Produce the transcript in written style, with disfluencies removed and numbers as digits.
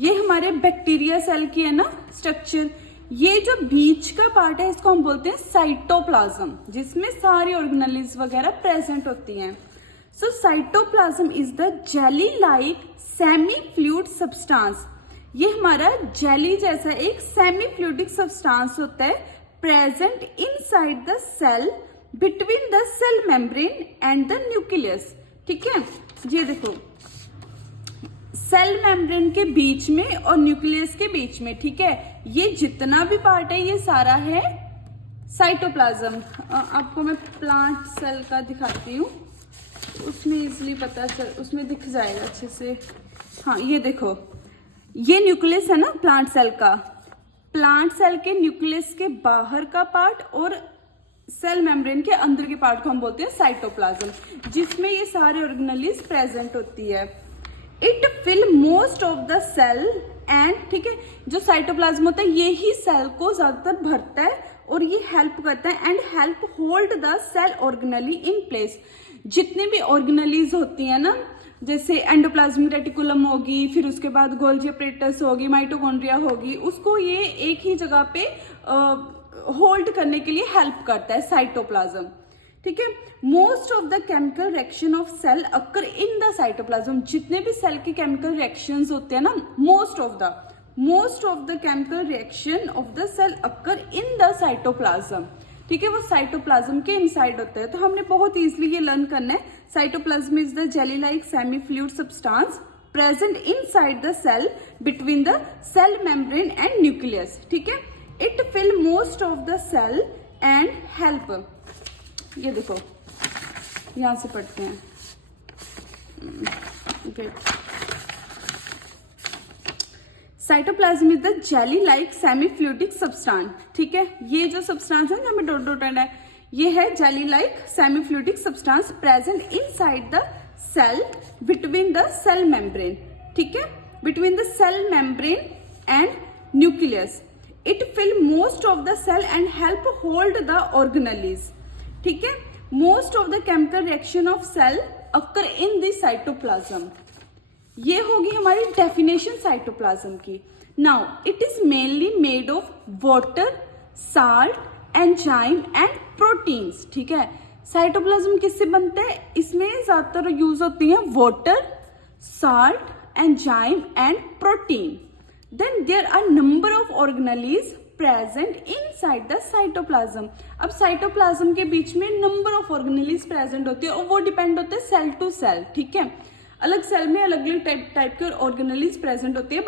ये हमारे bacteria cell की है ना स्ट्रक्चर। ये जो बीच का पार्ट है इसको हम बोलते हैं साइटोप्लाज्म, जिसमें सारी ऑर्गेनेल्स वगैरह प्रेजेंट होती हैं। So cytoplasm is the jelly like semi fluid substance. ये हमारा जेली जैसा एक सेमी फ्लूइडिक सब्सटेंस होता है present inside the cell between the cell membrane and the nucleus. ठीक है, ये देखो सेल मेम्ब्रेन के बीच में और न्यूक्लियस के बीच में। ठीक है, ये जितना भी पार्ट है ये सारा है साइटोप्लाज्म। आपको मैं प्लांट सेल का दिखाती हूँ, उसमें इजिली पता चल, उसमें दिख जाएगा अच्छे से। हाँ ये देखो, ये न्यूक्लियस है ना प्लांट सेल का। प्लांट सेल के न्यूक्लियस के बाहर का पार्ट और सेल मेम्ब्रेन के अंदर के पार्ट को हम बोलते हैं साइटोप्लाज्म, जिसमें ये सारे ऑर्गेनेल्स प्रेजेंट होती है। It fill most of the cell and, ठीक है, जो साइटोप्लाज्म होता है ये ही सेल को ज्यादातर भरता है और ये हेल्प करता है and help hold the cell organelle in place. जितने भी ऑर्गेनेलीज होती है ना, जैसे एंडोप्लाज्मिक रेटिकुलम होगी, फिर उसके बाद गोल्जी अपरेटस होगी, माइटोकॉन्ड्रिया होगी, उसको ये एक ही जगह पे होल्ड करने के लिए हेल्प करता है साइटोप्लाज्म। ठीक है, most of the chemical reaction of cell occur in the cytoplasm. जितने भी सेल के केमिकल रिएक्शंस होते हैं ना, most of the chemical reaction of the cell occur in the cytoplasm. ठीक है, वो साइटोप्लाज्म के इनसाइड होते हैं। तो हमने बहुत इजीली ये लर्न करना है। Cytoplasm is the jelly like semi fluid substance present inside the cell between the cell membrane and nucleus. ठीक है, it fill most of the cell and help. ये देखो, यहां से पढ़ते हैं। Cytoplasm is the jelly like semi fluidic substance. ठीक है, ये जो सब्सटेंस है जहां पे डॉट डॉटेड है, ये है jelly like semi fluidic substance present inside the cell between the cell membrane. ठीक है, between the cell membrane and nucleus. It fill most of the cell and help hold the organelles. ठीक है, most of the chemical reaction of cell occur in the cytoplasm. ये होगी हमारी definition cytoplasm की। Now it is mainly made of water, salt, enzyme and proteins. ठीक है, cytoplasm किससे बनता है? इसमें ज्यादातर यूज होती है water, salt, enzyme and protein. Then there are number of organelles present inside the cytoplasm. अब साइटोप्लाज्म के बीच में नंबर ऑफ ऑर्गेनेल्स प्रेजेंट होती है और वो डिपेंड होते हैं सेल टू सेल। ठीक है, अलग सेल में अलग अलग टाइप के ऑर्गेनेल्स प्रेजेंट होती है।